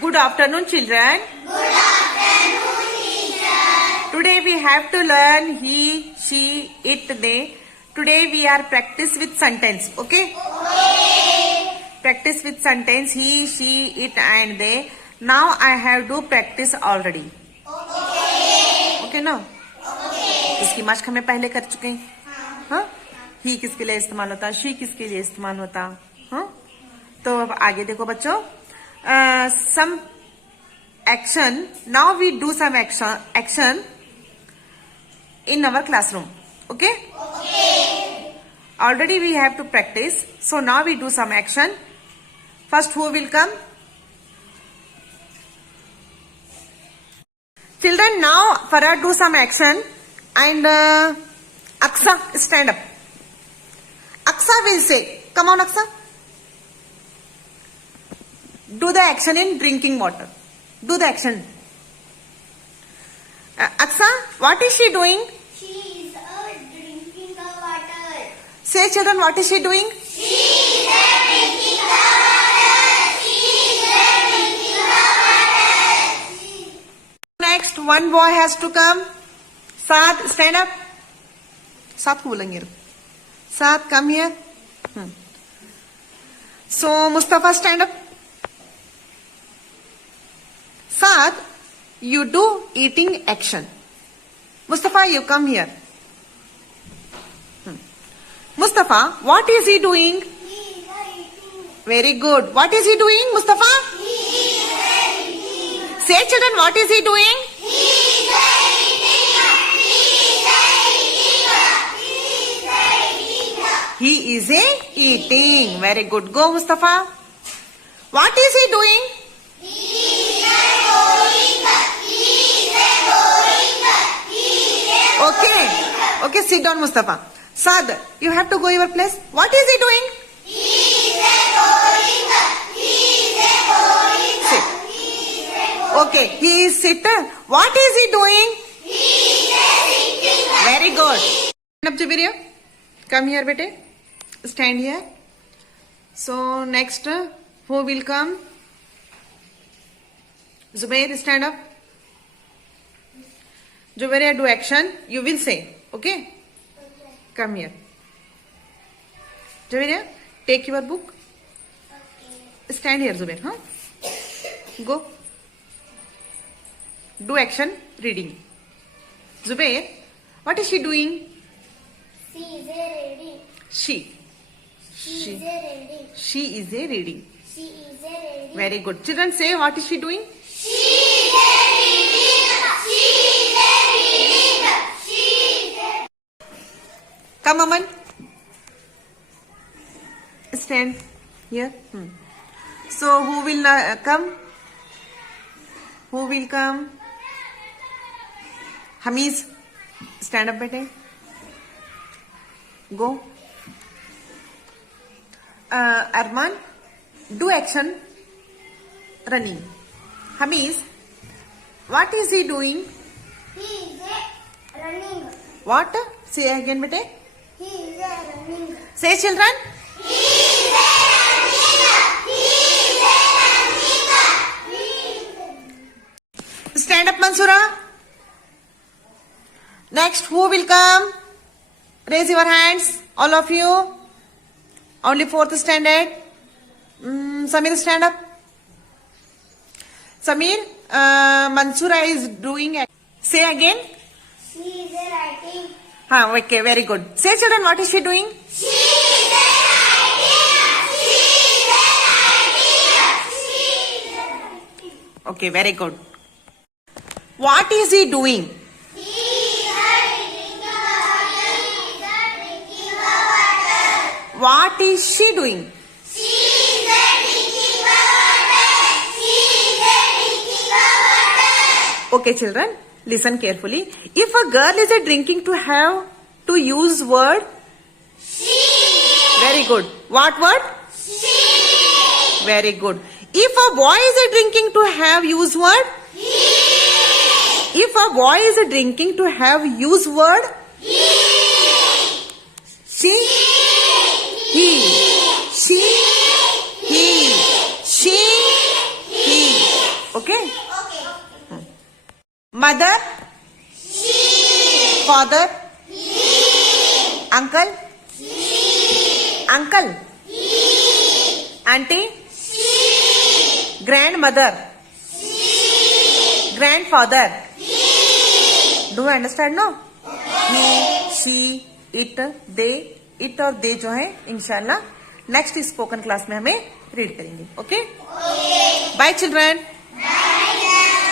Good afternoon, children. Good afternoon, teacher. Today we have to learn he, she, it, they. Today we are practice with sentence. Okay? Okay. Practice with sentence he, she, it and they. Now I have to practice already. Okay. Okay now? Okay. इसकी मश्क हमें पहले कर चुके हैं. हाँ? ही किसके लिए इस्तेमाल होता, शी किसके लिए इस्तेमाल होता. हाँ? तो अब आगे देखो बच्चों. Some action. Now we do some action in our classroom. Okay? Okay. Already we have to practice. So now we do some action. First, who will come? Children, now Farah do some action and Aksa stand up. Aksa will say, come on Aksa. Do the action in drinking water. Do the action. Aksa, what is she doing? She is drinking the water. Say children, what is she doing? She is drinking the water. She is drinking the water. Next, one boy has to come. Saad, stand up. Saad को बोलेंगे. Saad, come here. So, Mustafa, stand up. Saad, you do eating action. Mustafa, you come here. Mustafa, what is he doing? He is eating. Very good. What is he doing, Mustafa? He is eating. Say children, what is he doing? He is eating. He is eating. Very good. Go, Mustafa. What is he doing? Okay, sit down, Mustafa. Saad, you have to go your place. What is he doing? Sit. Okay, he is sitting. What is he doing? Very good. Stand up, Jabiria. Come here, bete. Stand here. So, next, who will come? Zubair, stand up. Zubair, do action. You will say. Okay? Come here. Zubair, take your book. Stand here, Zubair. Huh? Go. Do action. Reading. Zubair, what is she doing? She is reading. She. She is reading. She is a reading. She is reading. Very good. Children, say what is she doing? She is reading. She is reading. She is. Come, Aman. Stand here. So, who will come? Who will come? Hamiz, stand up, bete. Go. Arman, do action. Running. Hamiz, what is he doing? He is running. What? Say again, bete. He is running. Say, children. He is running. He is running. Stand up, Mansura. Next, who will come? Raise your hands, all of you. Only 4th standard. Samir, stand up. Samir, Mansura is doing. Say again. She is writing. Okay, very good. Say children, what is she doing? She is writing. She is writing. Okay, very good. What is he doing? He is drinking the water. He is drinking the water. What is she doing? She is drinking the water. She is drinking the water. Okay, children, listen carefully. If a girl is drinking to have to use word. She. Very good. What word? She. Very good. If a boy is drinking to have use word. He. If a boy is drinking to have use word. He. She. He. She. He. She. He. Okay. Okay. Mother, father, uncle, uncle, aunty, grandmother, grandfather. Do you understand no? He, she, it, they. It और they जो है इंशाल्लाह next spoken class में हमें read करेंगे. Okay, bye children.